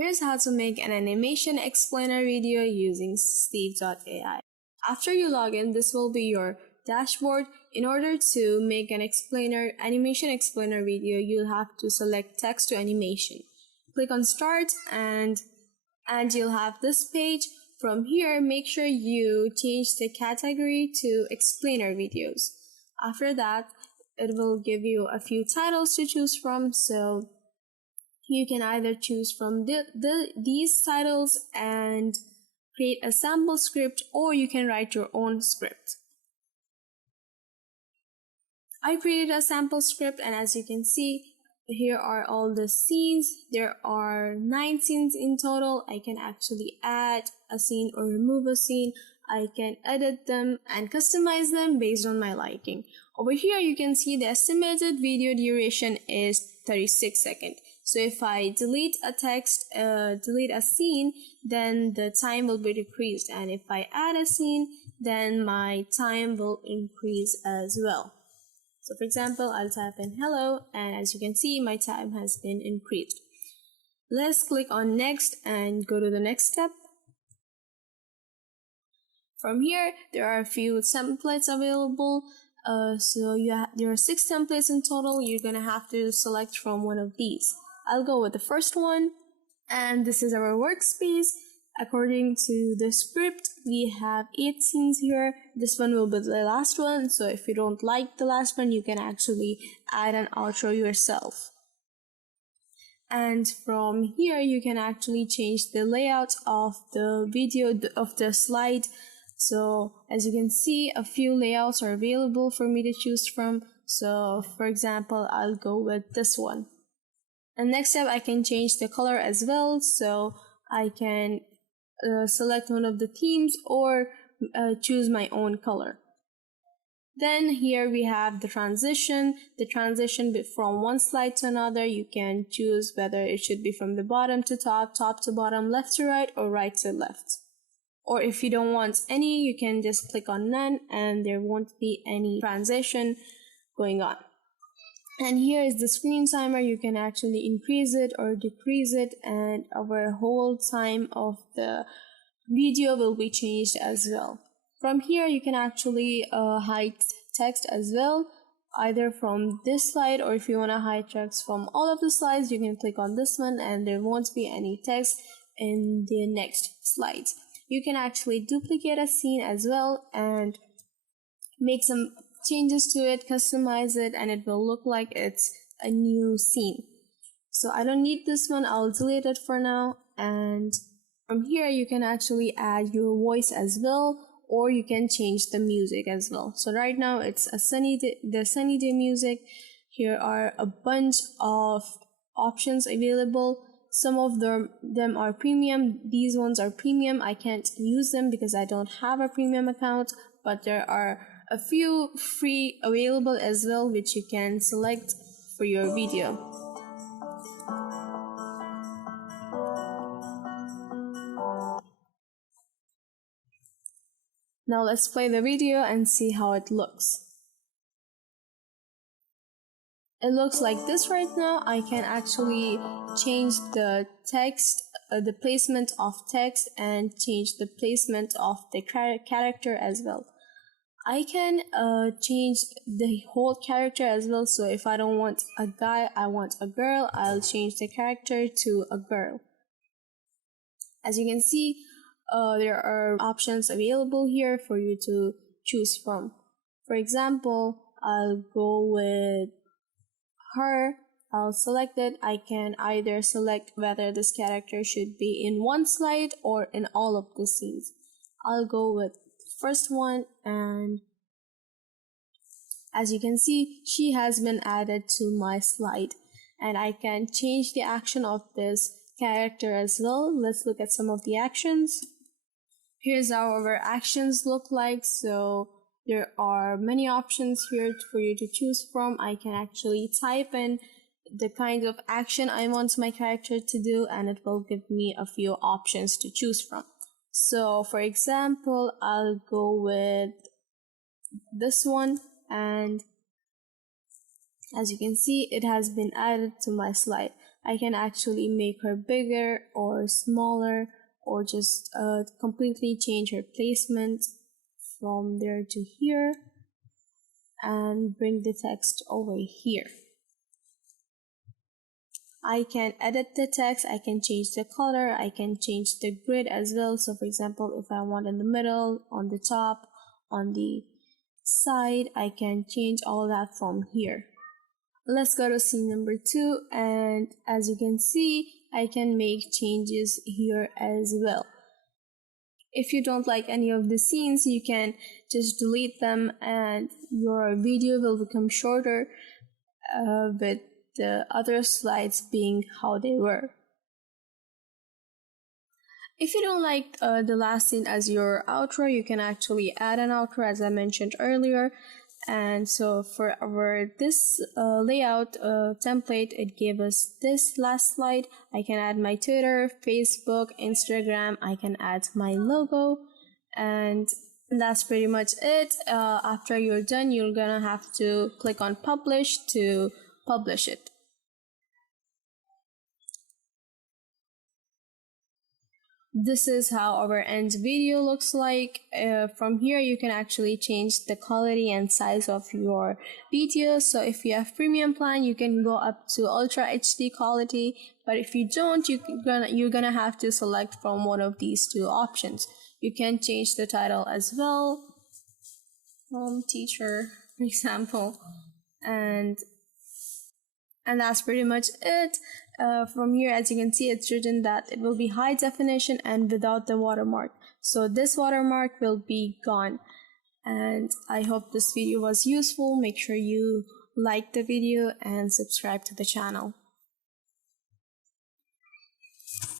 Here's how to make an animation explainer video using Steve.ai. After you log in, this will be your dashboard. In order to make an animation explainer video, you'll have to select text to animation. Click on start and you'll have this page. From here, make sure you change the category to explainer videos. After that, it will give you a few titles to choose from, so you can either choose from these titles and create a sample script, or you can write your own script. I created a sample script, and as you can see, here are all the scenes. There are 9 scenes in total. I can actually add a scene or remove a scene. I can edit them and customize them based on my liking. Over here, you can see the estimated video duration is 36 seconds. So if I delete a scene, then the time will be decreased. And if I add a scene, then my time will increase as well. So for example, I'll type in hello, and as you can see, my time has been increased. Let's click on next and go to the next step. From here, there are a few templates available. There are 6 templates in total. You're gonna have to select from one of these. I'll go with the first one, and this is our workspace. According to the script, we have 8 scenes here. This one will be the last one, so if you don't like the last one, you can actually add an outro yourself. And from here, you can actually change the layout of the video, of the slide. So as you can see, a few layouts are available for me to choose from. So for example, I'll go with this one. And next step, I can change the color as well. So I can select one of the themes or choose my own color. Then here we have the transition from one slide to another. You can choose whether it should be from the bottom to top, top to bottom, left to right, or right to left. Or if you don't want any, you can just click on none and there won't be any transition going on. And here is the screen timer. You can actually increase it or decrease it, and our whole time of the video will be changed as well. From here, you can actually hide text as well, either from this slide, or if you want to hide text from all of the slides, you can click on this one and there won't be any text in the next slides. You can actually duplicate a scene as well and make some changes to it, customize it, and it will look like it's a new scene. So I don't need this one, I'll delete it for now. And from here, you can actually add your voice as well, or you can change the music as well. So right now it's a sunny day, the sunny day music. Here are a bunch of options available. Some of them are premium. These ones are premium. I can't use them because I don't have a premium account, but there are a few free available as well, which you can select for your video. Now let's play the video and see how it looks. It looks like this right now. I can actually change the text, the placement of text, and change the placement of the character as well. I can change the whole character as well. So if I don't want a guy, I want a girl, I'll change the character to a girl. As you can see, there are options available here for you to choose from. For example, I'll go with her. I'll select it. I can either select whether this character should be in one slide or in all of the scenes. I'll go with first one, and as you can see, she has been added to my slide, and I can change the action of this character as well. Let's look at some of the actions. Here's how our actions look like. So there are many options here for you to choose from. I can actually type in the kind of action I want my character to do, and it will give me a few options to choose from. So for example, I'll go with this one, and as you can see, it has been added to my slide. I can actually make her bigger or smaller, or just completely change her placement from there to here and bring the text over here. I can edit the text, I can change the color, I can change the grid as well. So for example, if I want in the middle, on the top, on the side, I can change all that from here. Let's go to scene number 2, and as you can see, I can make changes here as well. If you don't like any of the scenes, you can just delete them and your video will become shorter with the other slides being how they were. If you don't like the last scene as your outro, you can actually add an outro as I mentioned earlier. And so for this layout template, it gave us this last slide. I can add my Twitter, Facebook, Instagram. I can add my logo, and that's pretty much it. After you're done, you're gonna have to click on publish to publish it. This is how our end video looks like. From here you can actually change the quality and size of your video. So if you have premium plan, you can go up to Ultra HD quality, but if you don't, you're gonna have to select from one of these two options. You can change the title as well, home teacher for example, and that's pretty much it. From here, as you can see, it's written that it will be high definition and without the watermark. So this watermark will be gone. And I hope this video was useful. Make sure you like the video and subscribe to the channel.